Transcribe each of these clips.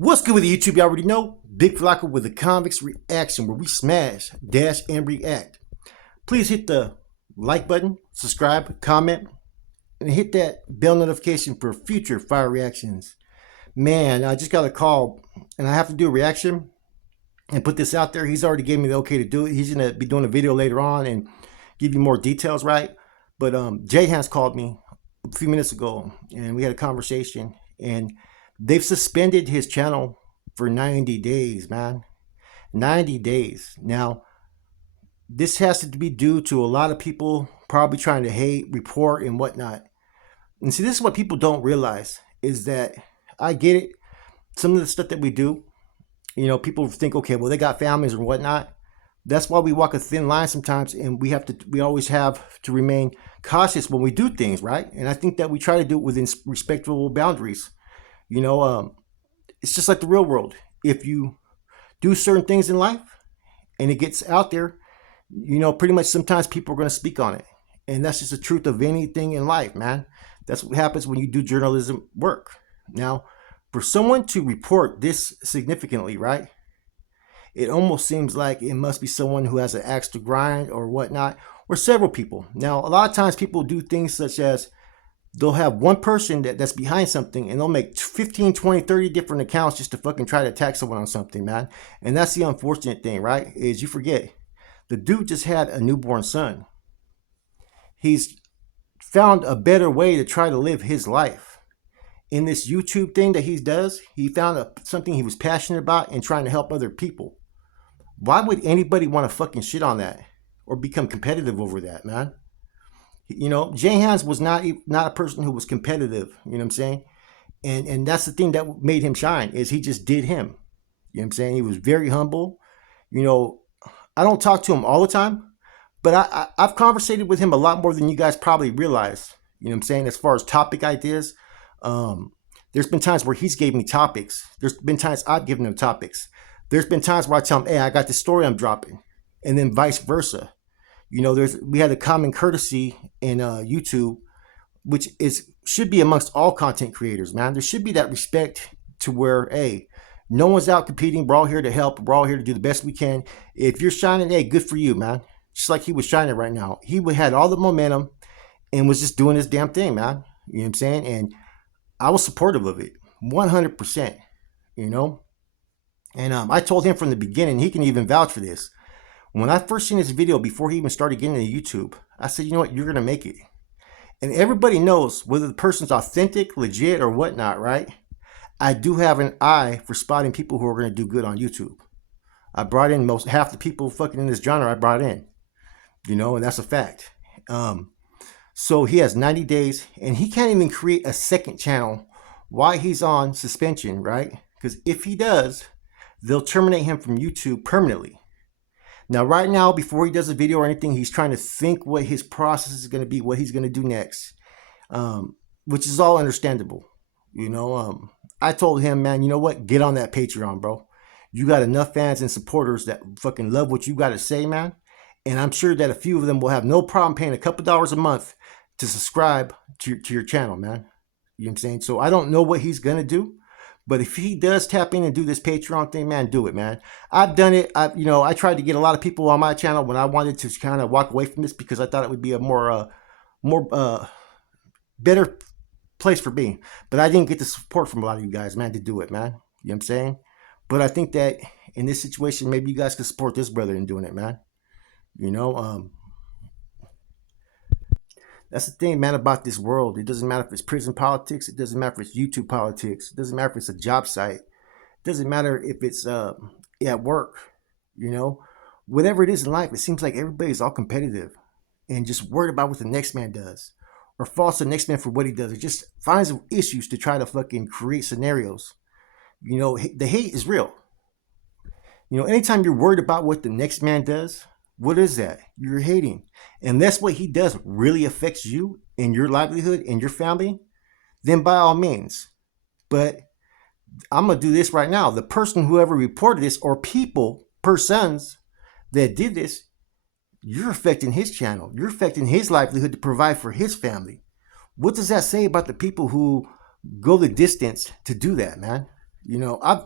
What's good with the YouTube? You already know. Big Flocka with the Convicts Reaction, where we smash, dash, and react. Please hit the like button, subscribe, comment, and hit that bell notification for future fire reactions. Man, I just got a call, and I have to do a reaction and put this out there. He's already gave me the okay to do it. He's gonna be doing a video later on and give you more details, right? But Jay has called me a few minutes ago, and we had a conversation, and they've suspended his channel for 90 days, man. 90 days. Now, this has to be due to a lot of people probably trying to hate, report, and whatnot. And see, this is what people don't realize, is that I get it. Some of the stuff that we do, people think, okay, well, they got families or whatnot. That's why we walk a thin line sometimes, and we always have to remain cautious when we do things, right? And I think that we try to do it within respectable boundaries. It's just like the real world. If you do certain things in life and it gets out there, pretty much sometimes people are going to speak on it. And that's just the truth of anything in life, man. That's what happens when you do journalism work. Now, for someone to report this significantly, right, it almost seems like it must be someone who has an axe to grind or whatnot, or several people. Now, a lot of times people do things such as they'll have one person that's behind something, and they'll make 15, 20, 30 different accounts just to fucking try to attack someone on something, man. And that's the unfortunate thing, right? Is you forget, the dude just had a newborn son. He's found a better way to try to live his life. In this YouTube thing that he does, he found something he was passionate about and trying to help other people. Why would anybody want to fucking shit on that or become competitive over that, man? Jay Hans was not a person who was competitive, you know what I'm saying? And that's the thing that made him shine, is he just did him. You know what I'm saying? He was very humble. I don't talk to him all the time, but I've conversated with him a lot more than you guys probably realize, you know what I'm saying, as far as topic ideas. There's been times where he's gave me topics. There's been times I've given him topics. There's been times where I tell him, hey, I got this story I'm dropping, and then vice versa. We had a common courtesy in YouTube, which should be amongst all content creators, man. There should be that respect to where, hey, no one's out competing. We're all here to help. We're all here to do the best we can. If you're shining, hey, good for you, man. Just like he was shining right now. He had all the momentum and was just doing his damn thing, man. You know what I'm saying? And I was supportive of it, 100%, And I told him from the beginning, he can even vouch for this. When I first seen this video, before he even started getting into YouTube, I said, you know what, you're going to make it. And everybody knows whether the person's authentic, legit, or whatnot, right? I do have an eye for spotting people who are going to do good on YouTube. I brought in half the people fucking in this genre I brought in, and that's a fact. So he has 90 days, and he can't even create a second channel while he's on suspension, right? Because if he does, they'll terminate him from YouTube permanently. Now, right now, before he does a video or anything, he's trying to think what his process is going to be, what he's going to do next, which is all understandable. I told him, man, you know what? Get on that Patreon, bro. You got enough fans and supporters that fucking love what you got to say, man. And I'm sure that a few of them will have no problem paying a couple dollars a month to subscribe to your channel, man. You know what I'm saying? So I don't know what he's going to do. But if he does tap in and do this Patreon thing, man, do it, man. I've done it. I tried to get a lot of people on my channel when I wanted to kind of walk away from this because I thought it would be a more better place for me. But I didn't get the support from a lot of you guys, man, to do it, man. You know what I'm saying? But I think that in this situation, maybe you guys could support this brother in doing it, man. That's the thing, man, about this world. It doesn't matter if it's prison politics. It doesn't matter if it's YouTube politics. It doesn't matter if it's a job site. It doesn't matter if it's at work. Whatever it is in life, it seems like everybody's all competitive and just worried about what the next man does or faults the next man for what he does. It just finds issues to try to fucking create scenarios. The hate is real. Anytime you're worried about what the next man does, what is that? You're hating. Unless what he does really affects you and your livelihood and your family, then by all means. But I'm going to do this right now. The person, whoever reported this, or persons that did this, you're affecting his channel. You're affecting his livelihood to provide for his family. What does that say about the people who go the distance to do that, man? I've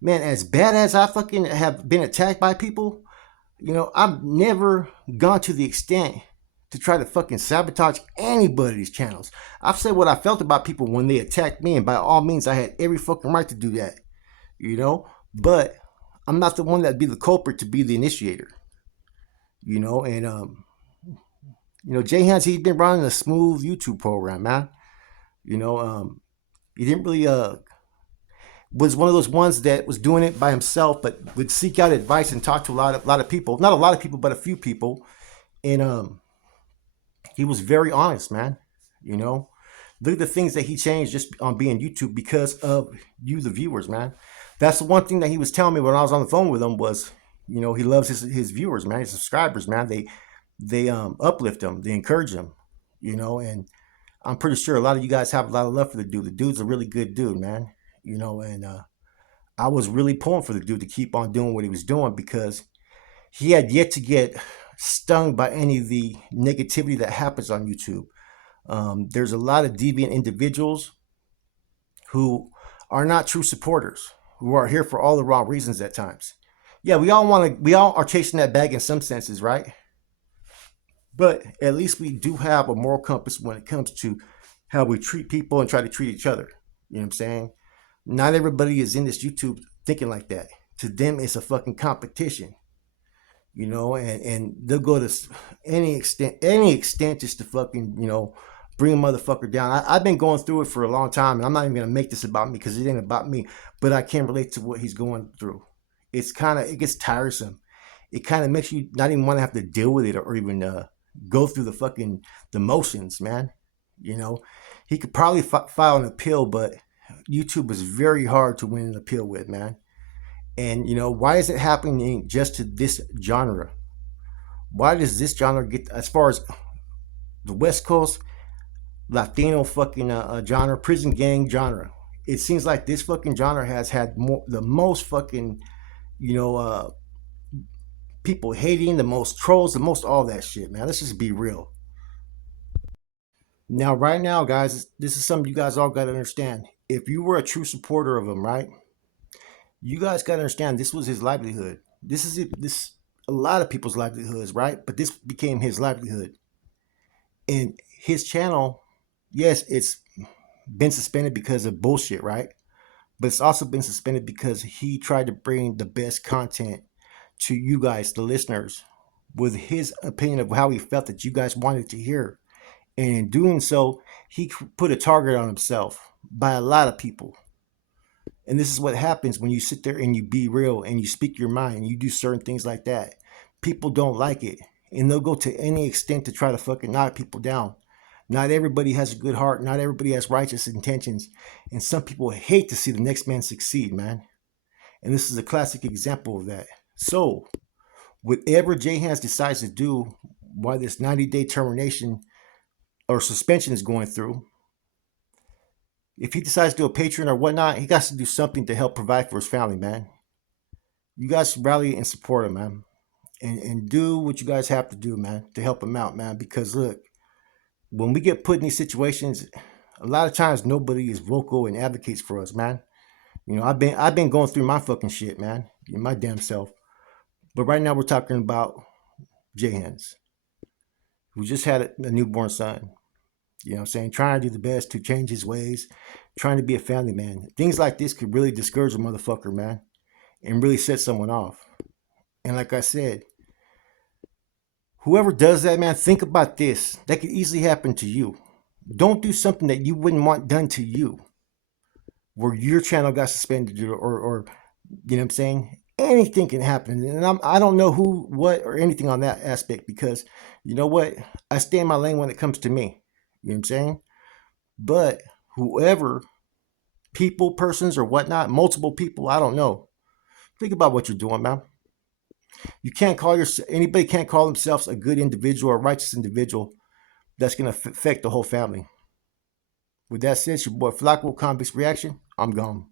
man, as bad as I fucking have been attacked by people, I've never gone to the extent to try to fucking sabotage anybody's channels. I've said what I felt about people when they attacked me, and by all means, I had every fucking right to do that, But I'm not the one that'd be the culprit to be the initiator, And Jay Hans, he's been running a smooth YouTube program, man. He didn't really was one of those ones that was doing it by himself, but would seek out advice and talk to a lot of people. Not a lot of people, but a few people, and he was very honest, man. You know, Look at the things that he changed just on being YouTube because of you, the viewers, man. That's the one thing that he was telling me when I was on the phone with him was, he loves his viewers, man, his subscribers, man. They uplift him, they encourage him, and I'm pretty sure a lot of you guys have a lot of love for the dude. The dude's a really good dude, man. And I was really pulling for the dude to keep on doing what he was doing because he had yet to get stung by any of the negativity that happens on YouTube. There's a lot of deviant individuals who are not true supporters, who are here for all the wrong reasons at times. Yeah, we all are chasing that bag in some senses, right? But at least we do have a moral compass when it comes to how we treat people and try to treat each other. You know what I'm saying? Not everybody is in this YouTube thinking like that. To them, it's a fucking competition. And they'll go to any extent just to fucking, bring a motherfucker down. I've been going through it for a long time, and I'm not even gonna make this about me because it ain't about me. But I can relate to what he's going through. It gets tiresome. It kind of makes you not even want to have to deal with it or even go through the motions, man. He could probably file an appeal, but YouTube is very hard to win an appeal with, man. And why is it happening just to this genre? Why does this genre get, as far as the West Coast Latino fucking genre, prison gang genre? It seems like this fucking genre has had the most fucking, people hating, the most trolls, the most all that shit, man. Let's just be real. Now, right now, guys, this is something you guys all got to understand. If you were a true supporter of him, right? You guys got to understand this was his livelihood. This is it. This a lot of people's livelihoods, right? But this became his livelihood. And his channel, yes, it's been suspended because of bullshit, right? But it's also been suspended because he tried to bring the best content to you guys, the listeners, with his opinion of how he felt that you guys wanted to hear. And in doing so, he put a target on himself by a lot of people. And this is what happens when you sit there and you be real and you speak your mind and you do certain things like that. People don't like it. And they'll go to any extent to try to fucking knock people down. Not everybody has a good heart. Not everybody has righteous intentions. And some people hate to see the next man succeed, man. And this is a classic example of that. So, whatever Jay Hans decides to do while this 90-day termination or suspension is going through, if he decides to do a Patreon or whatnot, he got to do something to help provide for his family, man. You guys rally and support him, man. And do what you guys have to do, man, to help him out, man. Because look, when we get put in these situations, a lot of times nobody is vocal and advocates for us, man. I've been going through my fucking shit, man, in my damn self. But right now we're talking about Jay Hans, who just had a newborn son. Trying to do the best to change his ways, trying to be a family man. Things like this could really discourage a motherfucker, man, and really set someone off. And like I said, whoever does that, man, think about this. That could easily happen to you. Don't do something that you wouldn't want done to you, where your channel got suspended or you know what I'm saying? Anything can happen. And I don't know who, what, or anything on that aspect because you know what? I stay in my lane when it comes to me. You know what I'm saying? But whoever, people, persons, or whatnot, multiple people, I don't know. Think about what you're doing, man. You can't call anybody can't call themselves a good individual or a righteous individual that's going to affect the whole family. With that said, it's your boy Flacco, Convicts Reaction. I'm gone.